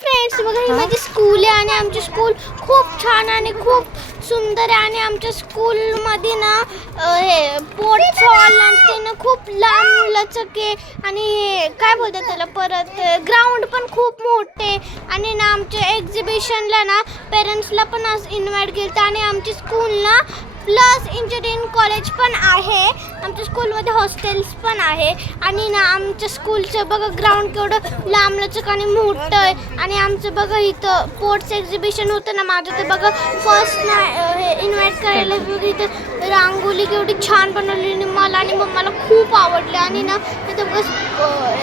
Friends बघा ही माझी school आहे आणि आमची स्कूल खूप छान आणि खूप सुंदर आहे आणि आमच्या स्कूलमध्ये ना हे स्पोर्ट्स हॉल असते ना खूप लांब लचक आहे आणि काय बोलतात त्याला परत ग्राउंड पण खूप मोठे आणि ना आमच्या एक्झिबिशनला ना पेरेंट्सला पण इन्व्हाइट केलं आणि आमची स्कूल ना प्लस इंजिनिअरिंग कॉलेज पण आहे. आमच्या स्कूलमध्ये हॉस्टेल्स पण आहे आणि ना आमच्या स्कूलचं बघा ग्राउंड केवढं लांबलचक आणि मोठं आहे आणि आमचं बघा इथं स्पोर्ट्स एक्झिबिशन होतं ना माझं तर बघा फर्स्ट ना हे इन्व्हाइट करायला इथं रांगोली केवढी छान बनवलेली मला आणि मम्माला खूप आवडली आणि ना इथं बस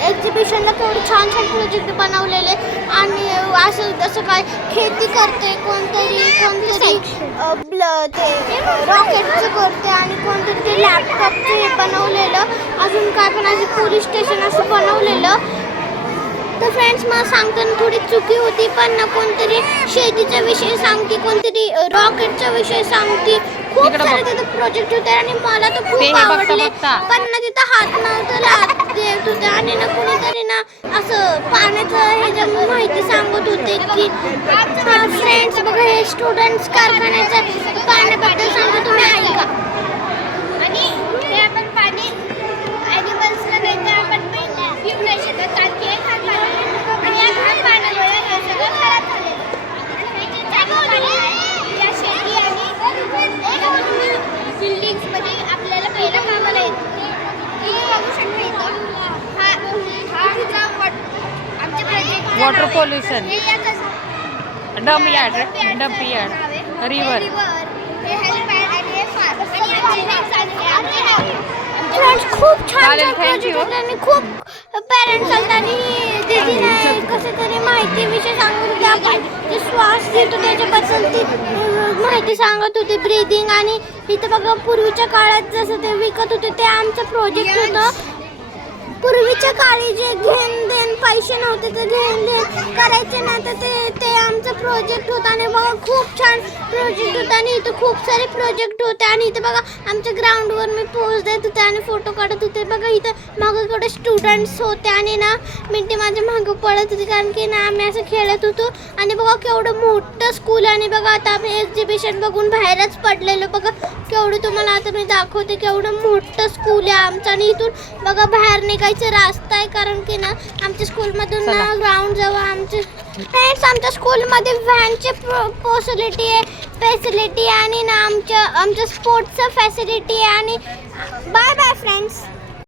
एक्झिबिशनला केवढे छान छान प्रोजेक्ट बनवलेले आणि असं काय खेती करते कोणतरी ते रॉकेटचं करते आणि कोणतरी ते लॅपटॉपचं हे बनवलेलं अजून काय पण असं पोलीस स्टेशन असं बनवलेलं. तर फ्रेंड्स मला सांगताना थोडी चुकी होती पण ना कोणतरी शेतीचा विषय सांगते कोणतरी रॉकेटचा विषय सांगते खूप सारे तिथं प्रोजेक्ट होते आणि मला तर खूप आवडले पण ना तिथं हात नव्हतं देत होते आणि ना कुणीतरी ना असं पाण्याचं हे माहिती सांगत होते की फ्रेंड्स बघा हे स्टुडंट्स कारखान्याचं पाण्याबद्दल सांगतो तुम्ही ऐका. आणि हे आपण पाणी ॲनिमल्सला नाही तर आपण पिऊ नाही शकत कारण की हे घाण पाणी आणि या घाण पाण्यामुळे हे सगळं खराब झालेलं आणि हे जे चांगलं पाणी आहे या शेती आणि बिल्डिंग्समध्ये आपल्याला पहिलं कामाला येतं. तुम्ही बघू शकता इथं हा आमच्या project water pollution dump yard river हे हेलिपॅड आणि हे फार्म आणि बिल्डिंग्स आणि फ्रेंड्स खूप छान प्रोजेक्ट होते आणि खूप पेरेंट्स आले आणि दीदीने कसं तरी माहिती विषय सांगत होते आपण जे श्वास घेतो त्याच्याबद्दल ती माहिती सांगत होती ब्रीदिंग आणि इथं बघा पूर्वीच्या काळात जसं ते विकत होते ते आमचं प्रोजेक्ट होतं. पूर्वीच्या काळी जे घेण देण पैसे नव्हते ते घेण देण करायचे ना तर ते आमचं प्रोजेक्ट होतं आणि बघा खूप छान प्रोजेक्ट होता आणि इथं खूप सारे प्रोजेक्ट होते आणि इथं बघा आमच्या ग्राउंडवर मी पोज देत होते आणि फोटो काढत होते. बघा इथं मागं केवढे स्टुडंट्स होते आणि ना मी ते माझ्या मागं पडत होते कारण की ना आम्ही असं खेळत होतो आणि बघा केवढं मोठं स्कूल आणि बघा आता आम्ही एक्झिबिशन बघून बाहेरच पडलेलो. बघा केवढं तुम्हाला आता मी दाखवते केवढं मोठं स्कूल आहे आमचं आणि इथून बघा बाहेर निघायचं रास्ता आहे कारण की ना आमच्या स्कूलमधून ना ग्राउंड जवळ आमच्या फ्रेंड्स आमच्या स्कूलमध्ये व्हॅनची फॅसिलिटी आणि ना आमच्या स्पोर्ट्सचं फॅसिलिटी आहे आणि बाय बाय फ्रेंड्स.